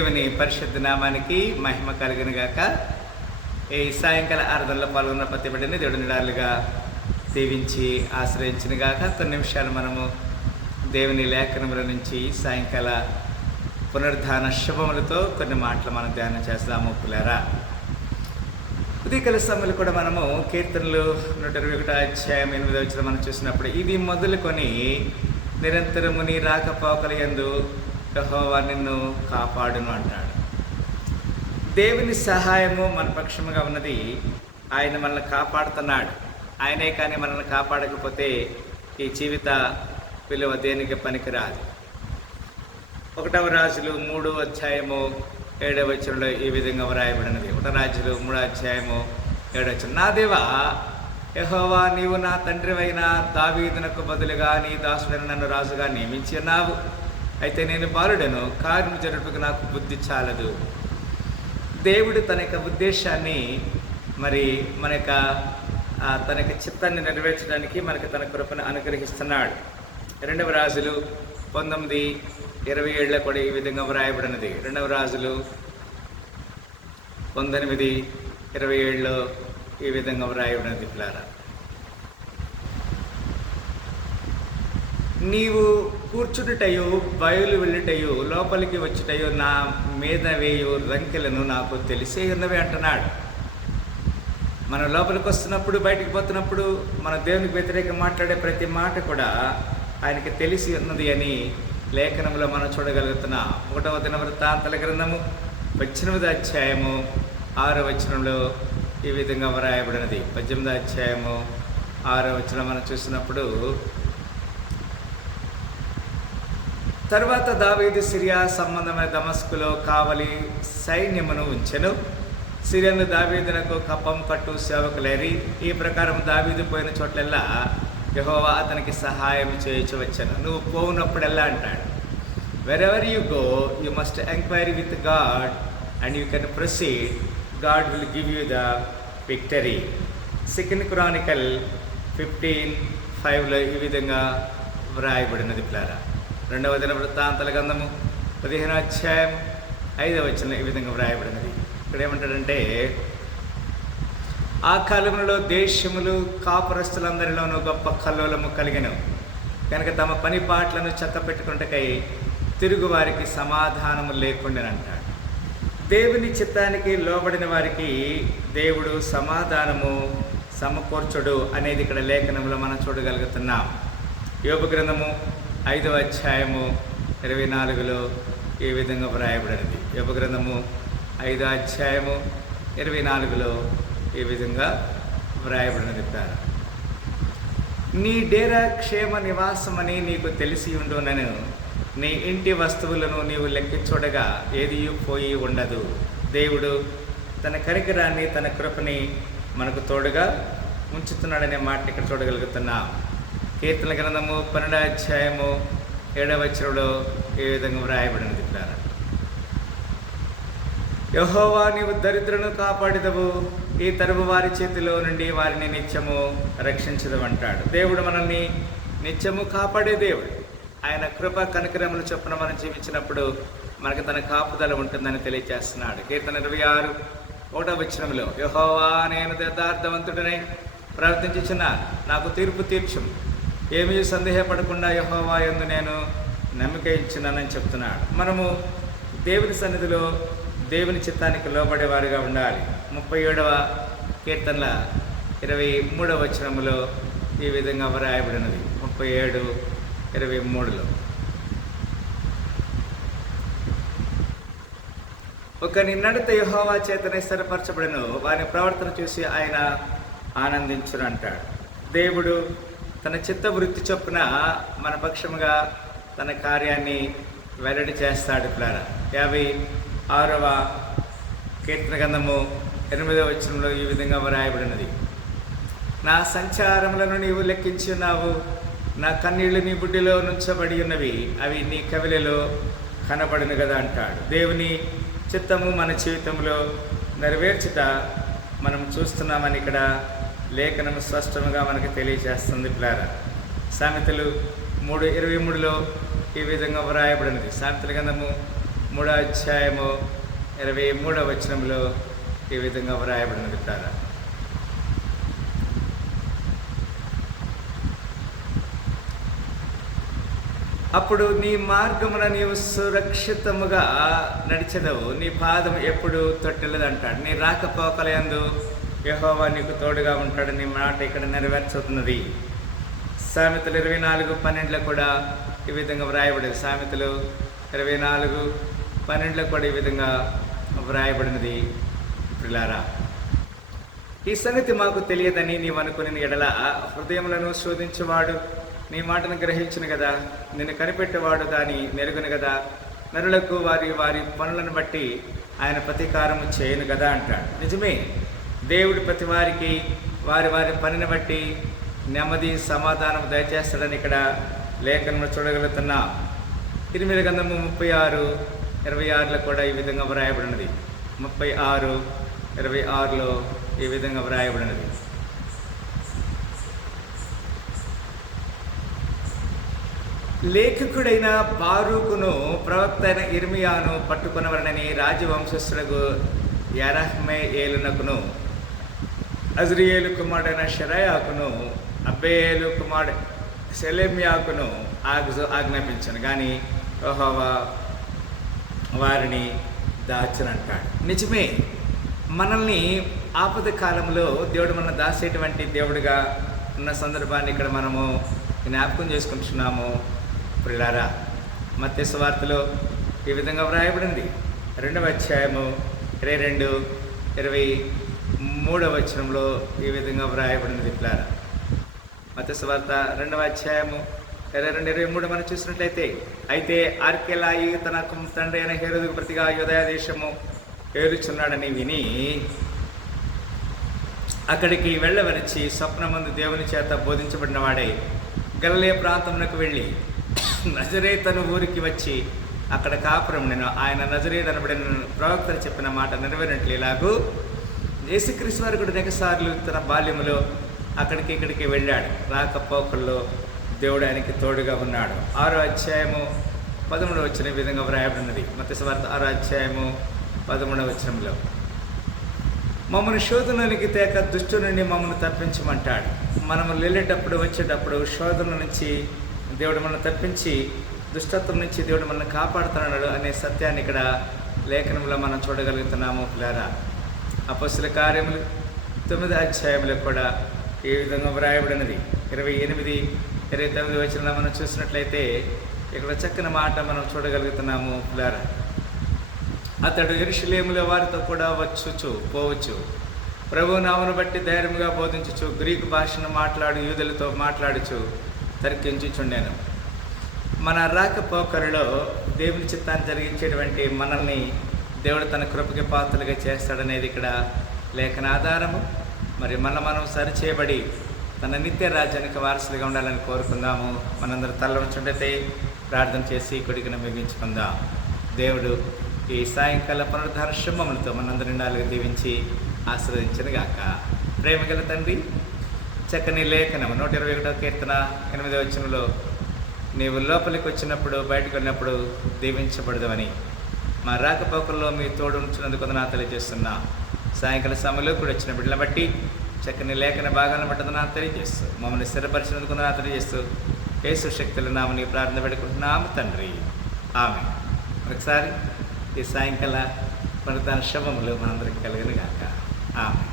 దేవుని పరిశుద్ధ నామానికి మహిమ కలుగును గాక. ఈ సాయంకాల ఆరాధనలో పాల్గొన్న ప్రతి బిడ్డని దేవుడి నిడాలుగా సేవించి ఆశ్రయించిన గాక. కొన్ని నిమిషాలు మనము దేవుని లేఖనముల నుంచి సాయంకాల పునరుద్ధాన శుభములతో కొన్ని మాటలు మనం ధ్యానం చేస్తాము. పులారా ఉదయకాల సమయంలో కూడా మనము కీర్తనలు 121 అధ్యాయం 8వ వచనం మనం చూసినప్పుడు, ఇది మొదలుకొని నిరంతరము నీ రాకపోకల యందు యెహోవా నిన్ను కాపాడును అంటాడు. దేవుని సహాయము మన పక్షముగా ఉన్నది. ఆయన మనల్ని కాపాడుతున్నాడు. ఆయనే కానీ మనల్ని కాపాడకపోతే ఈ జీవిత విలువ దేనికి పనికిరాదు. 1 రాజులు 3వ అధ్యాయము 7వ వచనంలో ఈ విధంగా వ్రాయబడినది. 1 రాజులు 3వ అధ్యాయము 7వ వచనం, నా దేవా యెహోవా, నీవు నా తండ్రివైన దావీదునకు బదులుగా నీ దాసుడైన నన్ను రాజుగా నియమించి ఉన్నావు. అయితే నేను బాలుడను, కార్యము జరుపుకు నాకు బుద్ధి చాలదు. దేవుడు తన యొక్క ఉద్దేశాన్ని తన యొక్క చిత్తాన్ని నెరవేర్చడానికి మనకు తన కృపను అనుగ్రహిస్తున్నాడు. 2వ రాజులు 19:27 కూడా ఈ విధంగా వ్రాయబడినది. 2వ రాజులు 19:27 ఈ విధంగా వ్రాయబడినది. పిల్లారా, నీవు కూర్చుంటయో బయలు వెళ్ళుటయో లోపలికి వచ్చుటయో నా మీద వేయు రంకెలను నాకు తెలిసే ఉన్నవి అంటున్నాడు. మనం లోపలికి వస్తున్నప్పుడు, బయటికి పోతున్నప్పుడు మన దేవునికి వ్యతిరేకంగా మాట్లాడే ప్రతి మాట కూడా ఆయనకి తెలిసి ఉన్నది అని లేఖనంలో మనం చూడగలుగుతున్నాం. 1వ దినవృత్తాంతాల గ్రంథము 18వ అధ్యాయము 6వ వచనంలో ఈ విధంగా వ్రాయబడినది. 18వ అధ్యాయము 6వ వచనం మనం చూసినప్పుడు, తర్వాత దావీదు సిరియా సంబంధమైన దమస్కులో కావలి సైన్యమును ఉంచెను. సిరియను దావీదునకు కప్పం కట్టు సేవకులేరి, ఈ ప్రకారం దావీదు పోయిన చోట్లెల్లా యెహోవా అతనికి సహాయం చేయవచ్చును. నువ్వు పోవునప్పుడెల్లా అంటాడు, wherever you go you must enquiry with God and you can proceed, God will give you the victory. 2 chronicle 15:5లో ఈ విధంగా వ్రాయబడినది. పిల్లారా, 2వ దినవృత్తాంతాల గ్రంథము 15వ అధ్యాయం 5వ వచనం ఈ విధంగా వ్రాయబడినది. ఇక్కడ ఏమంటాడంటే, ఆ కాలంలో దేశములు కాపురస్తులందరిలోనూ గొప్ప కల్లోలము కలిగెను కనుక తమ పని పాటలను చక్కబెట్టుకుంటకై తిరుగు వారికి సమాధానము లేకుండానంటాడు. దేవుని చిత్తానికి లోబడిన వారికి దేవుడు సమాధానము సమకూర్చుడు అనేది ఇక్కడ లేఖనంలో మనం చూడగలుగుతున్నాం. యోబు గ్రంథము 5వ అధ్యాయము 24లో ఈ విధంగా వ్రాయబడినది. యోబు గ్రంథము 5వ అధ్యాయము 24లో ఈ విధంగా వ్రాయబడినది. నీ డేరా క్షేమ నివాసమని నీకు తెలిసి ఉండునను, నీ ఇంటి వస్తువులను నీవు లెక్కి చూడగా ఏది పోయి ఉండదు. దేవుడు తన కనికరాన్ని, తన కృపని మనకు తోడుగా ఉంచుతున్నాడనే మాట ఇక్కడ చూడగలుగుతున్నాం. కీర్తన గ్రంథము 12వ అధ్యాయము 7వ వచనంలో ఈ విధంగా వ్రాయబడినది. యెహోవా, నీవు దరిద్రులను కాపాడిదవు, ఈ తరపు వారి చేతిలో నుండి వారిని నిత్యము రక్షించదు అంటాడు. దేవుడు మనల్ని నిత్యము కాపాడే దేవుడు. ఆయన కృప కనికరములు చొప్పున మనం జీవించినప్పుడు మనకు తన కాపుదల ఉంటుందని తెలియజేస్తున్నాడు. కీర్తన 26:1వ వచనంలో, యెహోవా, నేను యథార్థవంతుడనై ప్రవర్తించుచున్న నాకు తీర్పు తీర్చుము, ఏమీ సందేహపడకుండా యెహోవా యందు నేను నమ్మిక ఇచ్చున్నానని చెప్తున్నాడు. మనము దేవుని సన్నిధిలో దేవుని చిత్తానికి లోబడేవారుగా ఉండాలి. 37వ కీర్తనల 23వ వచనంలో ఈ విధంగా వ్రాయబడినది. 37:23లో, ఒకని నడత యెహోవా చేతనే స్థిరపరచబడెను, వారి ప్రవర్తన చూసి ఆయన ఆనందించును అంటాడు. దేవుడు తన చిత్తవృత్తి చొప్పున మన పక్షముగా తన కార్యాన్ని వెల్లడి చేస్తాడు. 56వ కీర్తన గ్రంథము 8వ వచనంలో ఈ విధంగా వ్రాయబడినది. నా సంచారములను నీవు లెక్కించి ఉన్నావు, నా కన్నీళ్లు నీ బుడ్డిలో నుంచబడి ఉన్నవి, అవి నీ కవిలలో కనబడును కదా అంటాడు. దేవుని చిత్తము మన జీవితంలో నెరవేర్చుట మనం చూస్తున్నామని ఇక్కడ లేఖనం స్పష్టంగా మనకు తెలియజేస్తుంది. పిల్లారా, సామెతలు 3:23లో ఈ విధంగా వ్రాయబడినది. సామెతల గ్రంథము 3వ అధ్యాయము 23వ వచనంలో ఈ విధంగా వ్రాయబడినది ప్రారా. అప్పుడు నీ మార్గమున నీవు సురక్షితముగా నడిచెదవు, నీ పాదం ఎప్పుడు తొట్టెలదంటాడు. నీ రాకపోకలయందు యెహోవా నీకు తోడుగా ఉంటాడు. నీ మాట ఇక్కడ నెరవేర్చుతున్నది. సామెతలు 24:12 కూడా ఈ విధంగా వ్రాయబడింది. సామెతలు 24:12 కూడా ఈ విధంగా వ్రాయబడినది. ప్రియులారా, ఈ సంగతి మాకు తెలియదని నీవు అనుకుని ఎడల హృదయములను శోధించేవాడు నీ మాటను గ్రహించును కదా, నిన్ను కనిపెట్టేవాడు దాన్ని నెరుగును కదా, నరులకు వారి వారి పనులను బట్టి ఆయన ప్రతీకారము చేయను కదా అంటాడు. నిజమే, దేవుడు ప్రతి వారికి వారి వారి పనిని బట్టి నెమ్మది సమాధానం దయచేస్తాడని ఇక్కడ లేఖనంలో చూడగలుగుతున్నాం. ఇర్మీయా గ్రంథము 36:26లో కూడా ఈ విధంగా వ్రాయబడినది. 36:26లో ఈ విధంగా వ్రాయబడినది. లేఖకుడైన బారూకును ప్రవక్త అయిన ఇర్మియాను పట్టుకొనవలనని రాజవంశస్థులకు యెరహ్మెయేలునకును అజ్రియేలు కుమారుడైన షెరయాకును అబ్బేయేలు కుమారుడు షెలెమ్యాకును ఆజ్ఞాపించాను, కానీ యెహోవా వారిని దాచనంటాడు. నిజమే, మనల్ని ఆపద కాలంలో దేవుడు మన దాచేటువంటి దేవుడిగా ఉన్న సందర్భాన్ని ఇక్కడ మనము జ్ఞాపకం చేసుకుంటున్నాము. ప్రియులారా, మత్తయి సువార్తలో ఈ విధంగా వ్రాయబడింది. 2వ అధ్యాయము 22-23 వచనంలో ఈ విధంగా వ్రాయబడింది. ప్రియులారా, మత్తయి సువార్త 2వ అధ్యాయము 22-23 మనం చూసినట్లయితే, అయితే ఆర్కెలాయి తన తండ్రి అయిన హేరోదుకు ప్రతిగా యూదయ దేశము ఏలుచున్నాడని విని అక్కడికి వెళ్ళవరిచి స్వప్నమందు దేవుని చేత బోధించబడిన వాడై గలిలయ ప్రాంతమునకు వెళ్ళి నజరేతను ఊరికి వచ్చి అక్కడ కాపురం నేను ఆయన నజరేతు అనబడిన ప్రవక్తలు చెప్పిన మాట నెరవేరినట్లు ఇలాగూ యేసుక్రీస్తు వారు కూడా అనేక సార్లు తన బాల్యములో అక్కడికి ఇక్కడికి వెళ్ళాడు. రాకపోకల్లో దేవుడు ఆయనకి తోడుగా ఉన్నాడు. 6వ అధ్యాయము 13వ వచనం ఈ విధంగా వ్రాయబడినది. మత్తయి సువార్త 6వ అధ్యాయము 13వ వచనంలో, మమ్మల్ని శోధనలోనికి తేక దుష్టు నుండి మమ్మల్ని తప్పించమంటాడు. మనము వెళ్ళేటప్పుడు వచ్చేటప్పుడు శోధన నుంచి దేవుడు మనల్ని తప్పించి దుష్టత్వం నుంచి దేవుడు మనల్ని కాపాడుతున్నాడు అనే సత్యాన్ని ఇక్కడ లేఖనంలో మనం చూడగలుగుతున్నాము. పిల్లారా, అపొస్తలుల కార్యములు 9వ అధ్యాయంలో కూడా ఈ విధంగా వ్రాయబడినది. 28-29 వచనంలో మనం చూసినట్లయితే ఇక్కడ చక్కని మాట మనం చూడగలుగుతున్నాము. పిల్లారా, అతడు యెరూషలేములో వారితో కూడా పోవచ్చు, ప్రభువు నామమును బట్టి ధైర్యంగా బోధించుచు, గ్రీకు భాషను మాట్లాడు యూదులతో మాట్లాడుచు తర్కించుచుండాను. మన రాకపోకలలో దేవుని చిత్తాన్ని జరిగించేటువంటి మనల్ని దేవుడు తన కృపకి పాత్రలుగా చేస్తాడనేది ఇక్కడ లేఖన ఆధారము. మరి మనం సరిచేయబడి తన నిత్య రాజ్యానికి వారసులుగా ఉండాలని కోరుకుందాము. మనందరూ తల్ల ఉంచుంటే ప్రార్థన చేసి కొడుకును ముగించుకుందాం. దేవుడు ఈ సాయంకాల పునరుద్ధార శుభములతో మనందరి నిండాలుగా దీవించి ఆశీర్వదించను గాక. ప్రేమగల తండ్రి, చక్కని లేఖనం 121వ కీర్తన 8వ వచనంలో, నీవు లోపలికి వచ్చినప్పుడు బయటకు వెళ్ళినప్పుడు దీవించబడదవని మా రాకపోకల్లో మీ తోడు ఉంచినందుకు వందనాలు తెలియజేస్తున్నా. సాయంకాల సమయంలో కూడా వచ్చిన బిడ్డలను బట్టి చక్కని లేఖన భాగాలను బట్టి వందనాలు తెలియజేస్తూ మమ్మల్ని స్థిరపరిచినందుకు వందనాలు తెలియజేస్తూ యేసు శక్తులు నామని ప్రార్థన పెట్టుకుంటున్నాము తండ్రి, ఆమేన్. ఒకసారి ఈ సాయంకాల పునరుద్ధాన శుభములు మనందరికీ కలుగును గాక. ఆమేన్.